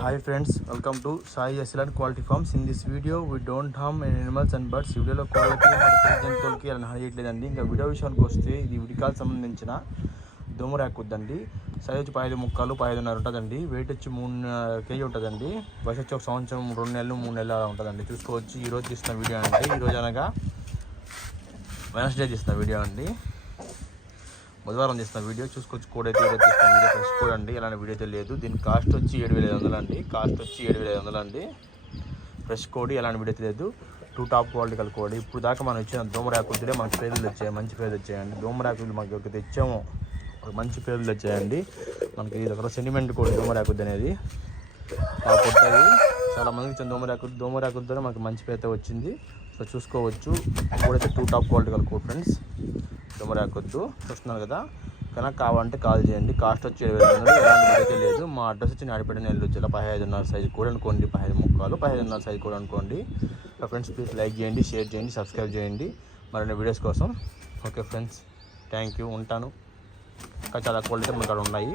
Hi friends, welcome to Sai Excellent Quality Farms. In this video, we don't harm any animals and birds. వీడియోలో కోళ్ళకి జంతువులకి అలా హాని చేయట్లేదండి. ఇంకా వీడియో విషయానికి వస్తే ఇది ఉడికాలకు సంబంధించిన దోమరాకు వద్దండి. సైజ్ వచ్చి 5 ముక్కలు 5.5 ఉంటుందండి. వెయిట్ వచ్చి 3 kg ఉంటుందండి. వయసు వచ్చి 1 సంవత్సరం 2 నెలలు 3 నెలలు అలా ఉంటుందండి. చూసుకోవచ్చు. ఈరోజు తీసిన వీడియో అండి. ఈరోజు అనగా వెనస్డే తీసిన వీడియో అండి. బుధవారం తీసిన వీడియో చూసుకోవచ్చు. కోడ్ అయితే ఈరోజు తీసిన వీడియో ఫ్రెష్ కోడ్ అండి. ఇలాంటి వీడియో అయితే లేదు. దీని కాస్ట్ వచ్చి 7,500 అండి. కాస్ట్ వచ్చి 7,500 అండి. ఫ్రెష్ కోడి ఎలాంటి వీడియో అయితే లేదు. 2 టాప్ క్వాలిటీ కల కోడి. ఇప్పుడు దాకా మనం ఇచ్చిన దోమరాకులే మనకు పేర్లు వచ్చాయి, మంచి పేర్లు వచ్చాయండి. దోమరాకులు మనకి ఒక తెచ్చాము, మంచి పేర్లు వచ్చాయండి. మనకి ఇది ఒక సెంటిమెంట్ కోడి దోమరాకుద్ది అనేది కొత్తది. చాలా మందికి ఇచ్చిన దోమరాకులతో మనకి మంచి పేరు అయితే వచ్చింది. సో చూసుకోవచ్చు. కోడైతే 2 టాప్ క్వాలిటీ కల కోడి ఫ్రెండ్స్. దోమరాకొద్దు చూస్తున్నారు కదా. కనుక కావాలంటే కాల్ చేయండి. కాస్ట్ వచ్చి 7,500. ఎలాంటి అయితే లేదు. మా అడ్రస్ వచ్చి నాడిపేట నెల్లూరు జిల్లా. 15.5 సైజు కూడా అనుకోండి. 15 ముక్కలు 15.5 సైజు కూడా అనుకోండి. ఫ్రెండ్స్ ప్లీజ్ లైక్ చేయండి, షేర్ చేయండి, సబ్స్క్రైబ్ చేయండి మరిన్ని వీడియోస్ కోసం. Okay friends, thank you. ఉంటాను. ఇంకా చాలా క్వాలిటీ మన కాడ ఉన్నాయి.